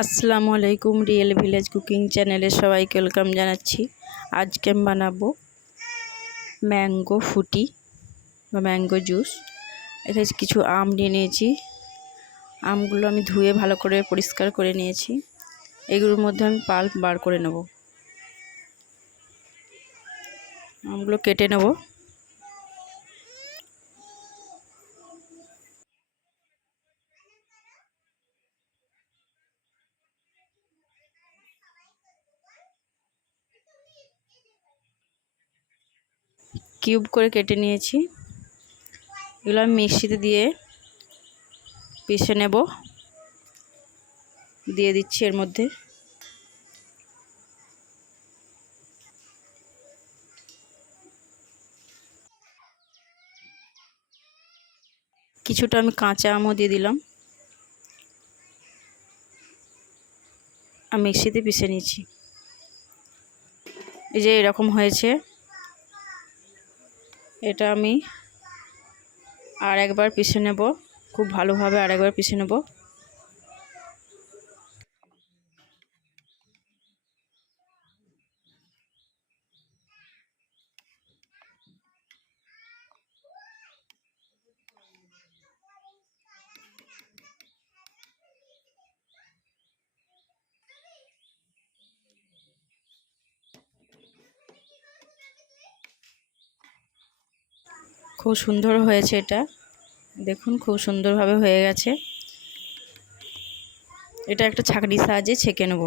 আসসালামু আলাইকুম real village cooking চ্যানেলে সবাইকে ওয়েলকাম জানাচ্ছি। আজকে আমি বানাবো ম্যাঙ্গো ফুটি বা ম্যাঙ্গো জুস। এখানে কিছু আম নিয়ে নিয়েছি। আমগুলো আমি ধুয়ে ভালো করে পরিষ্কার করে নিয়েছি। এগুলোর মধ্যে আমি পাল্প বার করে নেব। আমগুলো কেটে নেব। কিউব করে কেটে নিয়েছি। এগুলো আমি মিক্সিতে দিয়ে পিষে নেব। দিয়ে দিচ্ছি এর মধ্যে। কিছুটা আমি কাঁচা আমও দিয়ে দিলাম। আমি মিক্সিতে পিষে নিয়েছি। এই যে এরকম হয়েছে। এটা আমি আর একবার পিছিয়ে নেব। খুব ভালোভাবে আর একবার পিছিয়ে নেব। খুব সুন্দর হয়েছে এটা। দেখুন, খুব সুন্দরভাবে হয়ে গেছে। এটা একটা ছাকনির সাহায্যে ছেঁকে নেব।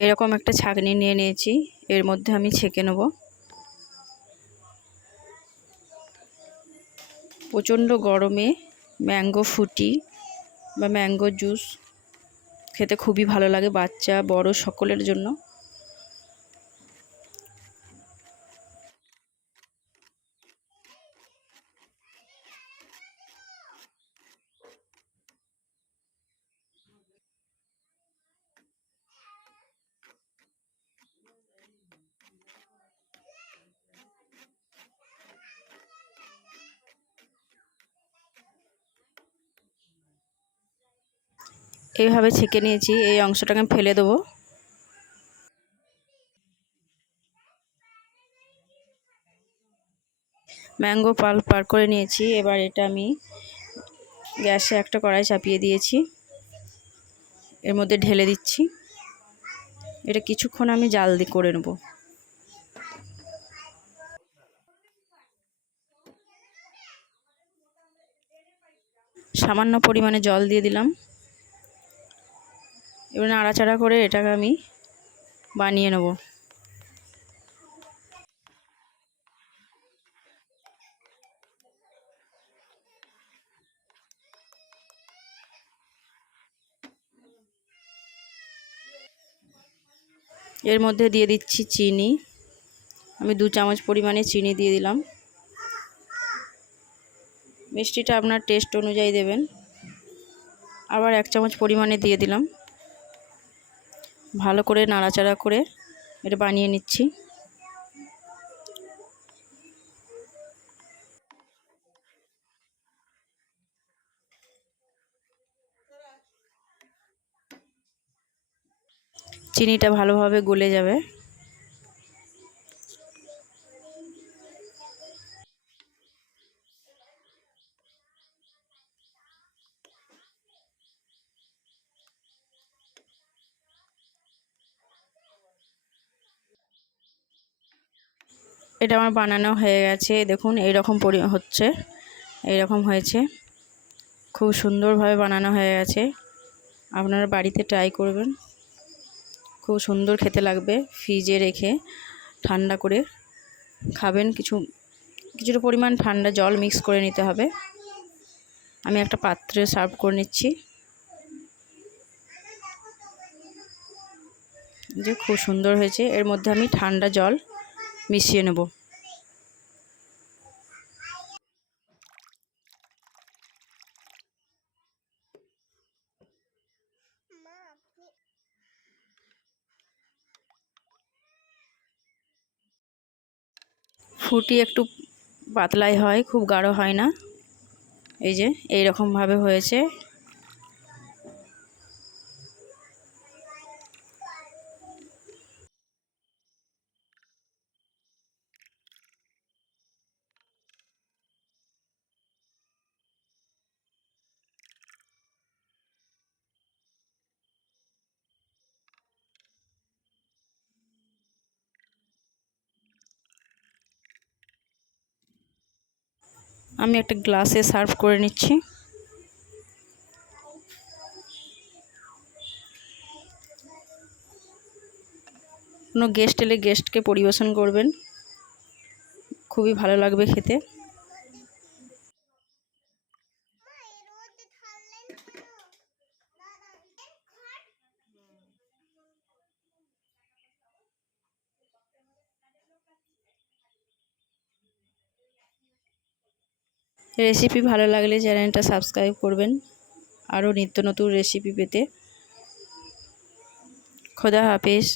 এরকম একটা ছাকনি নিয়ে নিয়েছি। এর মধ্যে আমি ছেঁকে নেব। প্রচণ্ড গরমে ম্যাঙ্গো ফুটি বা ম্যাঙ্গো জুস খেতে খুবই ভালো লাগে বাচ্চা বড় সকলের জন্য। এইভাবে ছেঁকে নিয়েছি, এই অংশটাকে আমি ফেলে দেবো। ম্যাঙ্গো পাল পার করে নিয়েছি, এবার এটা আমি গ্যাসে একটা কড়াই চাপিয়ে দিয়েছি। এর মধ্যে ঢেলে দিচ্ছি। এটা কিছুক্ষণ আমি জাল দিয়ে করে নেব। সামান্য পরিমাণে জল দিয়ে দিলাম। এবার নাড়াচাড়া করে এটাকে আমি বানিয়ে নেব। এর মধ্যে দিয়ে দিচ্ছি চিনি। আমি দু চামচ পরিমাণে চিনি দিয়ে দিলাম। মিষ্টিটা আপনার টেস্ট অনুযায়ী দেবেন। আবার এক চামচ পরিমাণে দিয়ে দিলাম। ভালো করে নাড়াচাড়া করে এটা বানিয়ে নিচ্ছি। চিনিটা ভালোভাবে গলে যাবে। এটা আমার বানানো হয়ে গেছে। দেখুন, এইরকম পরি, হচ্ছে। এইরকম হয়েছে। খুব সুন্দরভাবে বানানো হয়ে গেছে। আপনারা বাড়িতে ট্রাই করবেন। খুব সুন্দর খেতে লাগবে ফ্রিজে রেখে ঠান্ডা করে। খাবেন, কিছু, কিছুটা পরিমাণ ঠান্ডা জল মিক্স করে নিতে হবে। আমি একটা পাত্রে সার্ভ করে নিচ্ছি। যে খুব সুন্দর হয়েছে। এর মধ্যে আমি ঠান্ডা জল মিশিয়ে নেব। ফুটি একটু পাতলাই হয় খুব গাঢ় হয় না। এই যে এই রকমভাবে হয়েছে। আমি একটা গ্লাসে সার্ভ করে নিচ্ছি। কোনো গেস্ট এলে গেস্টকে পরিবেশন করবেন। খুবই ভালো লাগবে খেতে। রেসিপি ভালো লাগলে চ্যানেলটা সাবস্ক্রাইব করবেন। আরও নিত্য নতুন রেসিপি পেতে। খোদা হাফিজ।